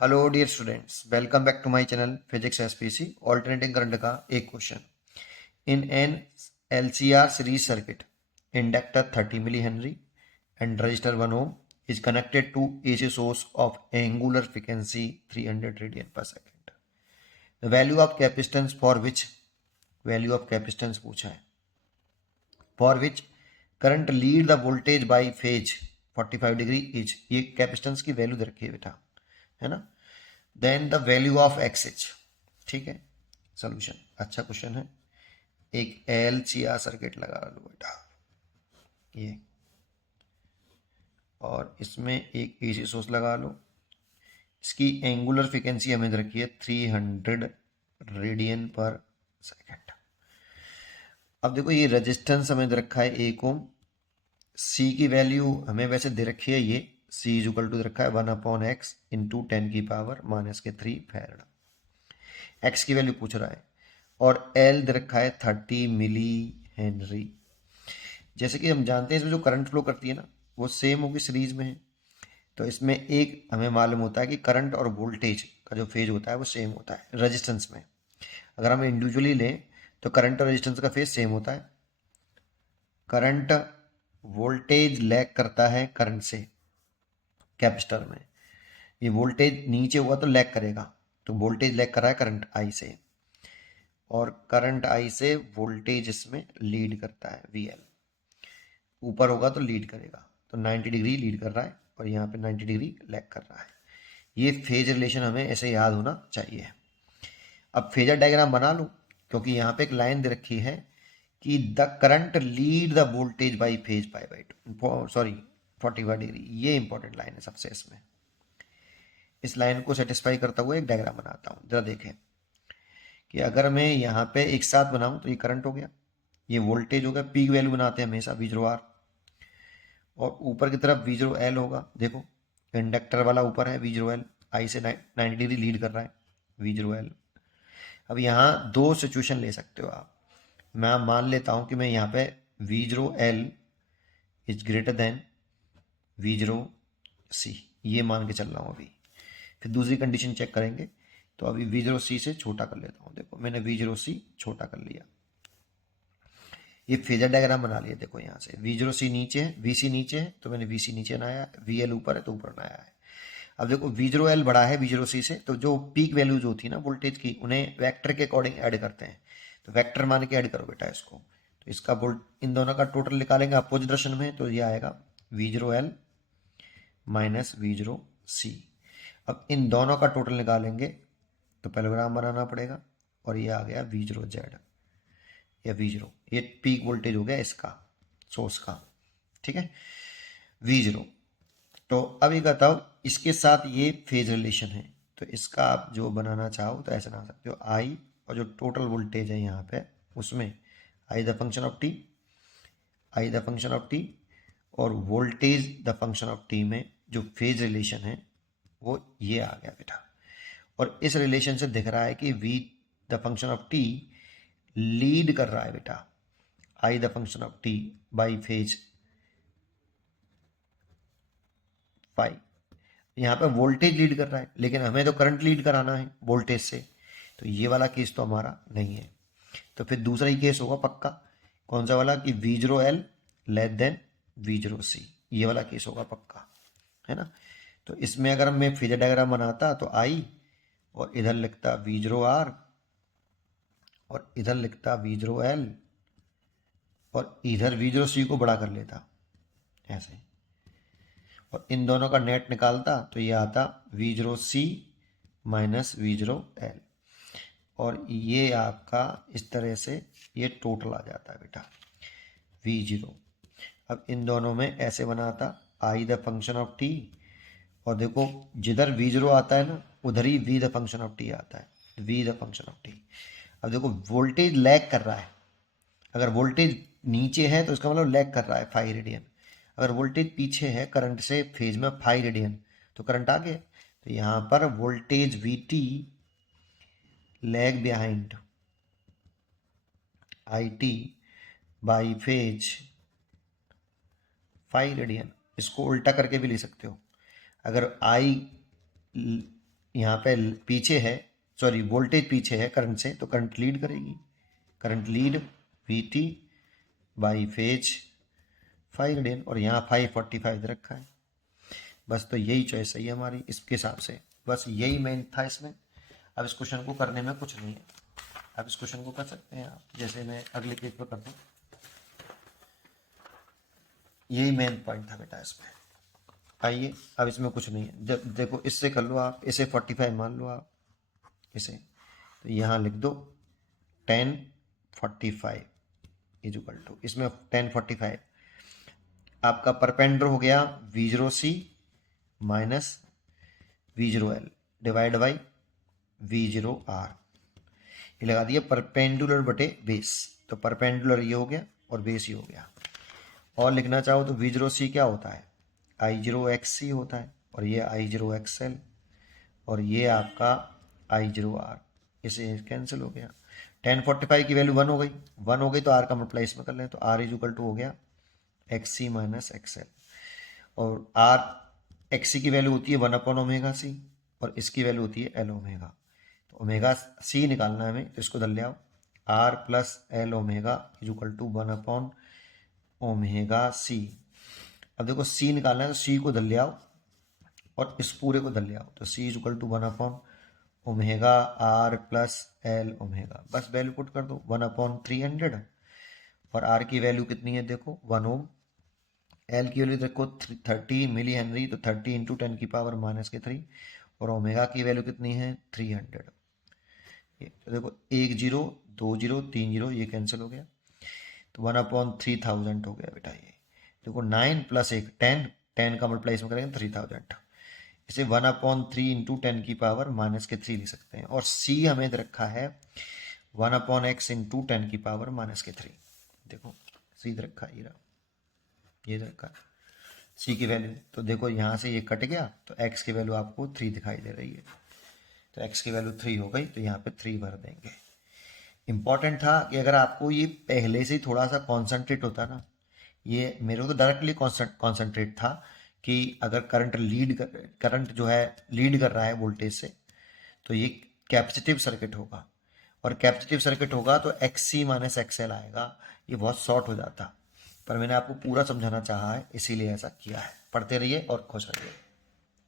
Hello dear students, welcome back to my channel physics SPC. Alternating current का एक question. In an LCR series circuit, inductor 30 milli henry and resistor 1 ohm is connected to AC source of angular frequency 300 radian per second. The value of capacitance for which value of capacitance पूछा है, for which current lead the voltage by phase 45 degree is. ये capacitance की value दे रखी है बेटा, है ना। Then the value of x h. ठीक है, सोल्यूशन अच्छा क्वेश्चन है। एक एल सी आर सर्किट लगा लो बेटा, ये, और इसमें एक एसी सोर्स लगा लो। इसकी एंगुलर फ्रीक्वेंसी हमें दे रखी है 300 रेडियन पर सेकेंड। अब देखो, ये रेजिस्टेंस हमें दे रखा है 1 ओम। सी की वैल्यू हमें वैसे दे रखी है, ये सी इज इक्वल टू दे रखा है 1/x इंटू 10⁻³ फैराड। एक्स की वैल्यू पूछ रहा है, और एल दे रखा है 30 मिली हेनरी। जैसे कि हम जानते हैं, इसमें जो करंट फ्लो करती है ना, वो सेम होगी, सीरीज में है। तो इसमें एक हमें मालूम होता है कि करंट और वोल्टेज का जो फेज होता है वो सेम होता है रेजिस्टेंस में। अगर हम इंडिविजुअली लें तो करंट और रेजिस्टेंस का फेज सेम होता है। करंट वोल्टेज लैग करता है करंट से कैपेसिटर में। ये वोल्टेज नीचे हुआ तो लैग करेगा, तो वोल्टेज लैग कर रहा है करंट आई से, और करंट आई से वोल्टेज इसमें लीड करता है वीएल। ऊपर होगा तो लीड करेगा, तो 90 डिग्री लीड कर रहा है, और यहाँ पे 90 डिग्री लैग कर रहा है। ये फेज रिलेशन हमें ऐसे याद होना चाहिए। अब फेजर डायग्राम बना लूँ, क्योंकि यहाँ पे एक लाइन दे रखी है कि the current lead the voltage by phase pi by two, sorry 45 degree. ये इंपॉर्टेंट लाइन है सबसे इसमें। इस लाइन को सेटिस्फाई करता हुआ एक डायग्राम बनाता हूँ, जरा देखें कि अगर मैं यहाँ पे एक साथ बनाऊँ तो ये करंट हो गया, ये वोल्टेज हो गया। पीक वैल्यू बनाते हैं हमेशा V0R, और ऊपर की तरफ V0L होगा। देखो, इंडक्टर वाला ऊपर है, V0L आई से 90 डिग्री लीड कर रहा है, V0L। अब यहाँ दो सिचुएशन ले सकते हो आप। मैं मान लेता हूँ कि मैं यहाँ पे V0L is greater than V0C, ये मान के चल रहा हूँ अभी। फिर दूसरी कंडीशन चेक करेंगे, तो अभी V0C से छोटा कर लेता हूँ। देखो, मैंने V0C छोटा कर लिया। ये फेजर डायग्राम बना लिया। देखो, यहाँ से V0C नीचे है, VC नीचे है, तो मैंने VC नीचे बनाया, VL ऊपर है तो ऊपर बनाया है। अब देखो, V0L बड़ा है V0C से, तो जो पीक वैल्यूज होती है ना वोल्टेज की, उन्हें वेक्टर के अकॉर्डिंग ऐड करते हैं। तो वेक्टर मान के ऐड करो बेटा इसको। तो इसका वोल्ट, इन दोनों का टोटल निकालेंगे अपोजिट डायरेक्शन में, तो ये आएगा V0L माइनस V0C। अब इन दोनों का टोटल निकालेंगे तो पैरेललोग्राम बनाना पड़ेगा, और ये आ गया V0Z या V0। ये पीक वोल्टेज हो गया इसका, सोर्स का। ठीक है, V0। तो अब ये बताओ, इसके साथ ये फेज रिलेशन है, तो इसका आप जो बनाना चाहो तो ऐसे बना सकते हो। आई और जो टोटल वोल्टेज है यहाँ पे, उसमें I the function of t, I the function of t, और voltage the function of t में जो फेज रिलेशन है वो ये आ गया बेटा। और इस रिलेशन से दिख रहा है कि V the function of t lead कर रहा है बेटा I the function of t by phase 5। यहाँ पे वोल्टेज लीड कर रहा है, लेकिन हमें तो करंट लीड कराना है वोल्टेज से, तो ये वाला केस तो हमारा नहीं है। तो फिर दूसरा ही केस होगा पक्का। कौन सा वाला, कि V0L लेस देन V0C, ये वाला केस होगा पक्का, है ना। तो इसमें अगर मैं फेजर डायग्राम बनाता तो आई, और इधर लिखता V0R, और इधर लिखता V0L, और इधर V0C को बड़ा कर लेता ऐसे, और इन दोनों का नेट निकालता तो ये आता V0C माइनस V0L, और ये आपका इस तरह से ये टोटल आ जाता है बेटा V0। अब इन दोनों में ऐसे बनाता आई द फंक्शन ऑफ टी, और देखो जिधर V0 आता है ना, उधर ही V the function of T आता है, V the function of T. अब देखो, वोल्टेज लैग कर रहा है। अगर वोल्टेज नीचे है तो इसका मतलब लैग कर रहा है 5 रेडियन। अगर वोल्टेज पीछे है करंट से फेज में 5 रेडियन, तो करंट आगे। तो यहाँ पर voltage VT lag behind IT by phase 5 radian. इसको उल्टा करके भी ले सकते हो। अगर I यहाँ पे पीछे है, सॉरी वोल्टेज पीछे है करंट से, तो करंट लीड करेगी। Current lead VT by phase 5 radian, और यहाँ 545 दे रखा है। बस तो यही चॉइस है हमारी इसके हिसाब से, बस यही मेन था इसमें। अब इस क्वेश्चन को करने में कुछ नहीं है, अब इस क्वेश्चन को कर सकते हैं आप, जैसे मैं अगले पेज पर कर दूँ। यही मेन पॉइंट था बेटा इसमें। आइए अब इसमें कुछ नहीं है, जब देखो इससे कर लो आप, इसे 45 मान लो आप इसे, तो यहाँ लिख दो 1045 इज इक्वल टू, इसमें 1045 आपका परपेंडिकुलर हो गया V0C minus V0L divide by V0R, ये लगा दिया परपेंडिकुलर बटे बेस, तो परपेंडिकुलर ये हो गया और बेस ये हो गया। और लिखना चाहो तो V0C क्या होता है, I0XC होता है, और ये I0XL, और ये आपका I0R, इसे कैंसिल हो गया। 1045 की वैल्यू 1 हो गई, 1 हो गई तो R का मल्टीप्लाई इसमें कर लें, तो R इज इक्वल टू हो गया XC माइनस XL, और R XC की वैल्यू होती है 1/ओमेगा C, और इसकी वैल्यू होती है L ओमेगा। तो ओमेगा C निकालना है हमें, तो इसको धर ले आओ, R plus L omega is equal to 1/ओमेगा C। अब देखो C निकालना है, तो C को धर ले आओ और इस पूरे को धर ले आओ, तो C इज इक्वल टू 1/ओमेगा R प्लस L ओमेगा, बस वैल्यू पुट कर दो 1/300, और R की वैल्यू कितनी है देखो 1 ओम, L की वैल्यू देखो 30 मिली हेनरी, तो 30 इंटू 10 की पावर -3, और ओमेगा की वैल्यू कितनी है 300। ये तो देखो 1 0 2 0 3 0 ये कैंसिल हो गया, तो 1/3000 हो गया बेटा। ये देखो 9 प्लस 1 10, 10 का मल्टीप्लाई इसमें करेंगे 3000, इसे 1/3 इंटू 10 की पावर -3 लिख सकते हैं। और C हमें दे रखा है 1/x इंटू 10 की पावर -3, देखो C दे रखा है, ये दे रखा है C की वैल्यू। तो देखो यहाँ से ये कट गया, तो x की वैल्यू आपको 3 दिखाई दे रही है, तो x की वैल्यू 3 हो गई, तो यहाँ पे 3 भर देंगे। इंपॉर्टेंट था कि अगर आपको ये पहले से ही थोड़ा सा कॉन्सेंट्रेट होता ना, ये मेरे को तो डायरेक्टली कॉन्सेंट्रेट था कि अगर करंट जो है लीड कर रहा है वोल्टेज से, तो ये कैपेसिटिव सर्किट होगा, और कैपेसिटिव सर्किट होगा तो XC माइनस XL आएगा, ये बहुत शॉर्ट हो जाता, पर मैंने आपको पूरा समझाना चाहा है, इसीलिए ऐसा किया है। पढ़ते रहिए और खुश रहिए।